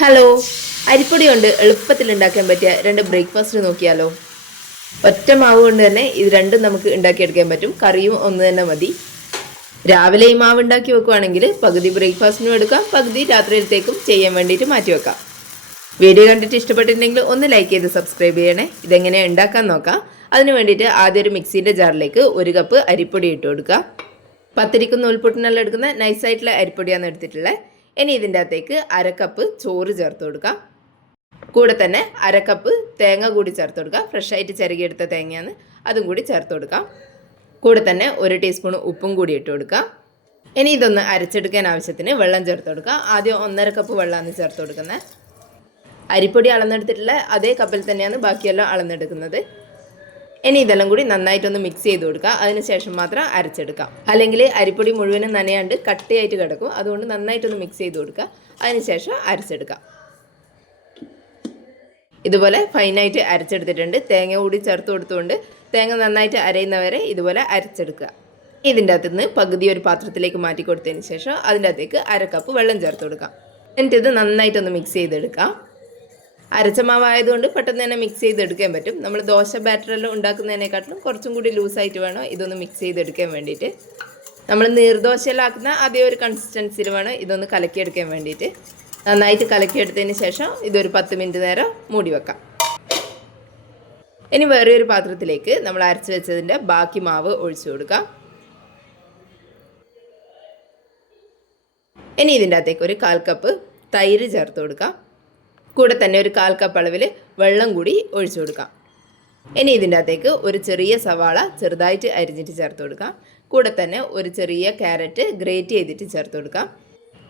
Hello, അരിപ്പൊടി കൊണ്ട് എളുപ്പത്തിൽ ഉണ്ടാക്കാൻ പറ്റിയ രണ്ട് ബ്രേക്ക്ഫാസ്റ്റ് നോക്കിയാലോ. ഒറ്റ മാവ് കൊണ്ട് തന്നെ ഇത് രണ്ടും നമുക്ക് ഉണ്ടാക്കിയെടുക്കാൻ പറ്റും. കറിയും ഒന്ന് തന്നെ മതി. രാവിലെ ഈ മാവ് ഉണ്ടാക്കി വെക്കുവാണെങ്കിൽ പകുതി ബ്രേക്ക്ഫാസ്റ്റിനും എടുക്കാം, പകുതി രാത്രിയിലത്തേക്കും ചെയ്യാൻ വേണ്ടിയിട്ട് മാറ്റി വെക്കാം. വീഡിയോ കണ്ടിട്ട് ഇഷ്ടപ്പെട്ടിട്ടുണ്ടെങ്കിൽ ഒന്ന് ലൈക്ക് ചെയ്ത് സബ്സ്ക്രൈബ് ചെയ്യണേ. ഇതെങ്ങനെയാണ് ഉണ്ടാക്കാൻ നോക്കാം. അതിന് വേണ്ടിയിട്ട് ആദ്യം ഒരു മിക്സിൻ്റെ ജാറിലേക്ക് 1 കപ്പ് അരിപ്പൊടി ഇട്ട് കൊടുക്കുക. പത്തിരിക്കും നൂൽപുട്ടിനെല്ലാം എടുക്കുന്ന നൈസായിട്ടുള്ള അരിപ്പൊടിയാണ് എടുത്തിട്ടുള്ളത്. ഇനി ഇതിൻ്റെ അകത്തേക്ക് 1/2 കപ്പ് ചോറ് ചേർത്ത് കൊടുക്കാം. കൂടെ തന്നെ 1/2 കപ്പ് തേങ്ങ കൂടി ചേർത്ത് കൊടുക്കുക. ഫ്രഷായിട്ട് ചിരകിയെടുത്ത തേങ്ങയാണ്, അതും കൂടി ചേർത്ത് കൊടുക്കാം. കൂടെ തന്നെ 1 ടീസ്പൂൺ ഉപ്പും കൂടി ഇട്ട് കൊടുക്കുക. ഇനി ഇതൊന്ന് അരച്ചെടുക്കാൻ ആവശ്യത്തിന് വെള്ളം ചേർത്ത് കൊടുക്കുക. ആദ്യം 1/2 കപ്പ് വെള്ളമാണ് ചേർത്ത് കൊടുക്കുന്നത്. അരിപ്പൊടി അളന്നെടുത്തിട്ടുള്ള അതേ കപ്പിൽ തന്നെയാണ് ബാക്കിയെല്ലാം അളന്നെടുക്കുന്നത്. ഇനി ഇതെല്ലാം കൂടി നന്നായിട്ടൊന്ന് മിക്സ് ചെയ്ത് കൊടുക്കുക. അതിനുശേഷം മാത്രം അരച്ചെടുക്കാം. അല്ലെങ്കിൽ അരിപ്പൊടി മുഴുവനും നനയാണ്ട് കട്ടയായിട്ട് കിടക്കും. അതുകൊണ്ട് നന്നായിട്ടൊന്ന് മിക്സ് ചെയ്ത് കൊടുക്കുക. അതിനുശേഷം അരച്ചെടുക്കാം. ഇതുപോലെ ഫൈനായിട്ട് അരച്ചെടുത്തിട്ടുണ്ട്. തേങ്ങ കൂടി ചേർത്ത് കൊടുത്തുകൊണ്ട് തേങ്ങ നന്നായിട്ട് അരയുന്നവരെ ഇതുപോലെ അരച്ചെടുക്കുക. ഇതിൻ്റെ അകത്ത് നിന്ന് പകുതി ഒരു പാത്രത്തിലേക്ക് മാറ്റി കൊടുത്തതിന് ശേഷം അതിൻ്റെ അകത്തേക്ക് 1/2 കപ്പ് വെള്ളം ചേർത്ത് കൊടുക്കാം. എന്നിട്ട് ഇത് നന്നായിട്ടൊന്ന് മിക്സ് ചെയ്തെടുക്കാം. അരച്ച മാവായതുകൊണ്ട് പെട്ടെന്ന് തന്നെ മിക്സ് ചെയ്തെടുക്കാൻ പറ്റും. നമ്മൾ ദോശ ബാറ്ററെല്ലാം ഉണ്ടാക്കുന്നതിനെക്കാട്ടിലും കുറച്ചും കൂടി ലൂസായിട്ട് വേണം ഇതൊന്ന് മിക്സ് ചെയ്തെടുക്കാൻ വേണ്ടിയിട്ട്. നമ്മൾ നീർദോശയിലാക്കുന്ന അതേ ഒരു കൺസിസ്റ്റൻസിയിൽ വേണം ഇതൊന്ന് കലക്കിയെടുക്കാൻ വേണ്ടിയിട്ട്. നന്നായിട്ട് കലക്കിയെടുത്തതിന് ശേഷം ഇതൊരു 10 മിനിറ്റ് നേരം മൂടി വെക്കാം. ഇനി വേറെ ഒരു പാത്രത്തിലേക്ക് നമ്മൾ അരച്ച് വെച്ചതിൻ്റെ ബാക്കി മാവ് ഒഴിച്ചു കൊടുക്കാം. ഇനി ഇതിൻ്റെ അകത്തേക്ക് ഒരു 1/4 കപ്പ് തൈര് ചേർത്ത് കൊടുക്കാം. കൂടെ തന്നെ ഒരു 1/4 കപ്പ് അളവിൽ വെള്ളം കൂടി ഒഴിച്ചു കൊടുക്കാം. ഇനി ഇതിൻ്റെ അകത്തേക്ക് ഒരു ചെറിയ സവാള ചെറുതായിട്ട് അരിഞ്ഞിട്ട് ചേർത്ത് കൊടുക്കാം. കൂടെ തന്നെ ഒരു ചെറിയ ക്യാരറ്റ് ഗ്രേറ്റ് ചെയ്തിട്ട് ചേർത്ത് കൊടുക്കാം.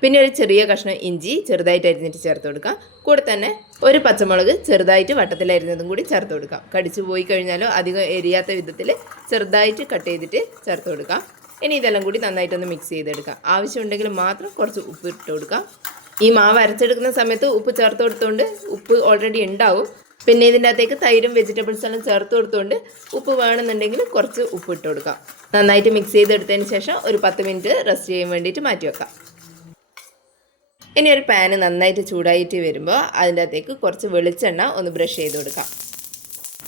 പിന്നെ ഒരു ചെറിയ കഷ്ണം ഇഞ്ചി ചെറുതായിട്ട് അരിഞ്ഞിട്ട് ചേർത്ത് കൊടുക്കാം. കൂടെ തന്നെ ഒരു പച്ചമുളക് ചെറുതായിട്ട് വട്ടത്തിൽ അരിഞ്ഞതും കൂടി ചേർത്ത് കൊടുക്കാം. കടിച്ചു പോയി കഴിഞ്ഞാലോ അധികം എരിയാത്ത വിധത്തിൽ ചെറുതായിട്ട് കട്ട് ചെയ്തിട്ട് ചേർത്ത് കൊടുക്കാം. ഇനി ഇതെല്ലാം കൂടി നന്നായിട്ടൊന്ന് മിക്സ് ചെയ്തെടുക്കാം. ആവശ്യമുണ്ടെങ്കിൽ മാത്രം കുറച്ച് ഉപ്പ് ഇട്ട് കൊടുക്കാം. ഈ മാവ് അരച്ചെടുക്കുന്ന സമയത്ത് ഉപ്പ് ചേർത്ത് കൊടുത്തുകൊണ്ട് ഉപ്പ് ഓൾറെഡി ഉണ്ടാവും. പിന്നെ ഇതിൻ്റെ അകത്തേക്ക് തൈരും വെജിറ്റബിൾസ് എല്ലാം ചേർത്ത് കൊടുത്തുകൊണ്ട് ഉപ്പ് വേണമെന്നുണ്ടെങ്കിൽ കുറച്ച് ഉപ്പ് ഇട്ട് കൊടുക്കാം. നന്നായിട്ട് മിക്സ് ചെയ്തെടുത്തതിന് ശേഷം ഒരു 10 മിനിറ്റ് റെസ്റ്റ് ചെയ്യാൻ വേണ്ടിയിട്ട് മാറ്റി വെക്കാം. ഇനി ഒരു പാന് നന്നായിട്ട് ചൂടായിട്ട് വരുമ്പോൾ അതിൻ്റെ അകത്തേക്ക് കുറച്ച് വെളിച്ചെണ്ണ ഒന്ന് ബ്രഷ് ചെയ്ത് കൊടുക്കാം.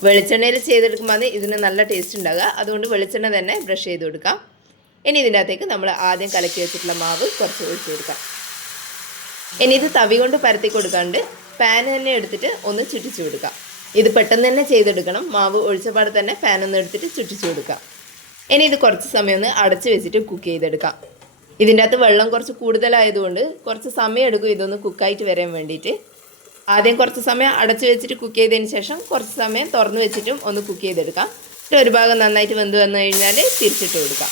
വെളിച്ചെണ്ണയിൽ ചെയ്തെടുക്കുമ്പോൾ ഇതിന് നല്ല ടേസ്റ്റ് ഉണ്ടാകുക. അതുകൊണ്ട് വെളിച്ചെണ്ണ തന്നെ ബ്രഷ് ചെയ്ത് കൊടുക്കാം. ഇനി ഇതിൻ്റെ അകത്തേക്ക് നമ്മൾ ആദ്യം കലക്കി വെച്ചിട്ടുള്ള മാവ് കുറച്ച് ഒഴിച്ച് കൊടുക്കാം. ഇനി ഇത് തവി കൊണ്ട് പരത്തി കൊടുക്കാണ്ട് പാൻ തന്നെ എടുത്തിട്ട് ഒന്ന് ചുറ്റിച്ചു കൊടുക്കാം. ഇത് പെട്ടെന്ന് തന്നെ ചെയ്തെടുക്കണം. മാവ് ഒഴിച്ചപാട് തന്നെ പാൻ ഒന്ന് എടുത്തിട്ട് ചുറ്റിച്ചു കൊടുക്കാം. ഇനി ഇത് കുറച്ച് സമയം ഒന്ന് അടച്ച് വെച്ചിട്ട് കുക്ക് ചെയ്തെടുക്കാം. ഇതിൻ്റെ അകത്ത് വെള്ളം കുറച്ച് കൂടുതലായതുകൊണ്ട് കുറച്ച് സമയം എടുക്കും ഇതൊന്ന് കുക്കായിട്ട് വരാൻ വേണ്ടിയിട്ട്. ആദ്യം കുറച്ച് സമയം അടച്ച് വെച്ചിട്ട് കുക്ക് ചെയ്തതിന് ശേഷം കുറച്ച് സമയം തുറന്ന് വെച്ചിട്ടും ഒന്ന് കുക്ക് ചെയ്തെടുക്കാം. ഒരു ഭാഗം നന്നായിട്ട് വെന്ത് വന്നു കഴിഞ്ഞാൽ തിരിച്ചിട്ട് കൊടുക്കാം.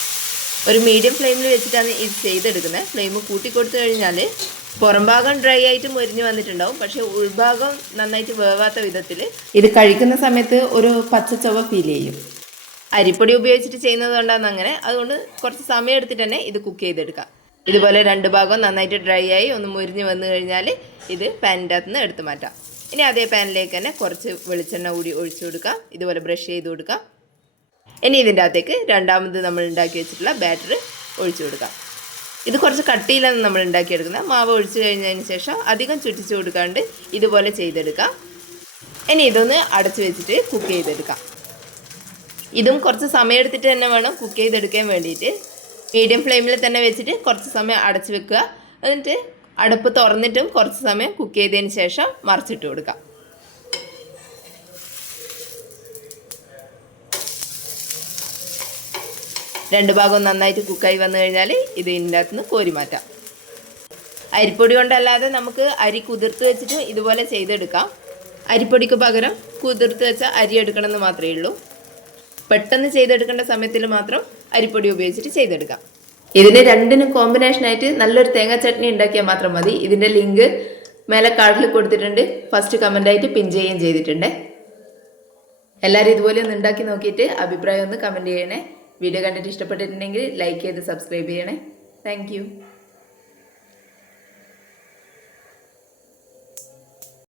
ഒരു മീഡിയം ഫ്ലെയിമിൽ വെച്ചിട്ടാണ് ഇത് ചെയ്തെടുക്കുന്നത്. ഫ്ലെയിം കൂട്ടി കൊടുത്തു കഴിഞ്ഞാൽ പുറം ഭാഗം ഡ്രൈ ആയിട്ട് മുരിഞ്ഞ് വന്നിട്ടുണ്ടാവും. പക്ഷേ ഉൾഭാഗം നന്നായിട്ട് വേവാത്ത വിധത്തിൽ ഇത് കഴിക്കുന്ന സമയത്ത് ഒരു പച്ചച്ചവ ഫീൽ ചെയ്യും. അരിപ്പൊടി ഉപയോഗിച്ചിട്ട് ചെയ്യുന്നത് കൊണ്ടാണ് അങ്ങനെ. അതുകൊണ്ട് കുറച്ച് സമയം എടുത്തിട്ട് തന്നെ ഇത് കുക്ക് ചെയ്തെടുക്കാം. ഇതുപോലെ 2 ഭാഗം നന്നായിട്ട് ഡ്രൈ ആയി ഒന്ന് മുരിഞ്ഞ് വന്നു കഴിഞ്ഞാൽ ഇത് പാനിൻ്റെ അകത്ത് നിന്ന് എടുത്ത് മാറ്റാം. ഇനി അതേ പാനിലേക്ക് തന്നെ കുറച്ച് വെളിച്ചെണ്ണ കൂടി ഒഴിച്ചു കൊടുക്കാം. ഇതുപോലെ ബ്രഷ് ചെയ്ത് കൊടുക്കാം. ഇനി ഇതിൻ്റെ അകത്തേക്ക് രണ്ടാമത് നമ്മൾ ഉണ്ടാക്കി വെച്ചിട്ടുള്ള ബാറ്റർ ഒഴിച്ചു കൊടുക്കാം. ഇത് കുറച്ച് കട്ടിയിലാണ് നമ്മൾ ഉണ്ടാക്കിയെടുക്കുന്നത്. മാവ് ഒഴിച്ച് കഴിഞ്ഞതിന് ശേഷം അധികം ചുറ്റിച്ച് കൊടുക്കാണ്ട് ഇതുപോലെ ചെയ്തെടുക്കാം. ഇനി ഇതൊന്ന് അടച്ചു വെച്ചിട്ട് കുക്ക് ചെയ്തെടുക്കാം. ഇതും കുറച്ച് സമയം എടുത്തിട്ട് തന്നെ വേണം കുക്ക് ചെയ്തെടുക്കാൻ വേണ്ടിയിട്ട്. മീഡിയം ഫ്ലെയിമിൽ തന്നെ വെച്ചിട്ട് കുറച്ച് സമയം അടച്ചു വെക്കുക. എന്നിട്ട് അടുപ്പ് തുറന്നിട്ടും കുറച്ച് സമയം കുക്ക് ചെയ്തതിന് ശേഷം മറിച്ചിട്ട് കൊടുക്കാം. രണ്ട് ഭാഗവും നന്നായിട്ട് കുക്കായി വന്നു കഴിഞ്ഞാൽ ഇത് ഇതിൻ്റെ അകത്ത് നിന്ന് കോരി മാറ്റാം. അരിപ്പൊടി കൊണ്ടല്ലാതെ നമുക്ക് അരി കുതിർത്ത് വെച്ചിട്ട് ഇതുപോലെ ചെയ്തെടുക്കാം. അരിപ്പൊടിക്ക് പകരം കുതിർത്ത് വെച്ച അരി എടുക്കണമെന്ന് മാത്രമേ ഉള്ളൂ. പെട്ടെന്ന് ചെയ്തെടുക്കേണ്ട സമയത്തിൽ മാത്രം അരിപ്പൊടി ഉപയോഗിച്ചിട്ട് ചെയ്തെടുക്കാം. ഇതിന് രണ്ടിനും കോമ്പിനേഷനായിട്ട് നല്ലൊരു തേങ്ങ ചട്നി ഉണ്ടാക്കിയാൽ മാത്രം മതി. ഇതിൻ്റെ ലിങ്ക് മേലെ കാർഡിൽ കൊടുത്തിട്ടുണ്ട്. ഫസ്റ്റ് കമൻ്റായിട്ട് പിൻ ചെയ്യുകയും ചെയ്തിട്ടുണ്ട്. എല്ലാവരും ഇതുപോലെ ഒന്ന് ഉണ്ടാക്കി നോക്കിയിട്ട് അഭിപ്രായം ഒന്ന് കമൻറ്റ് ചെയ്യണേ. വീഡിയോ കണ്ടിട്ട് ഇഷ്ടപ്പെട്ടിട്ടുണ്ടെങ്കിൽ ലൈക്ക് ചെയ്ത് സബ്സ്ക്രൈബ് ചെയ്യണേ. താങ്ക്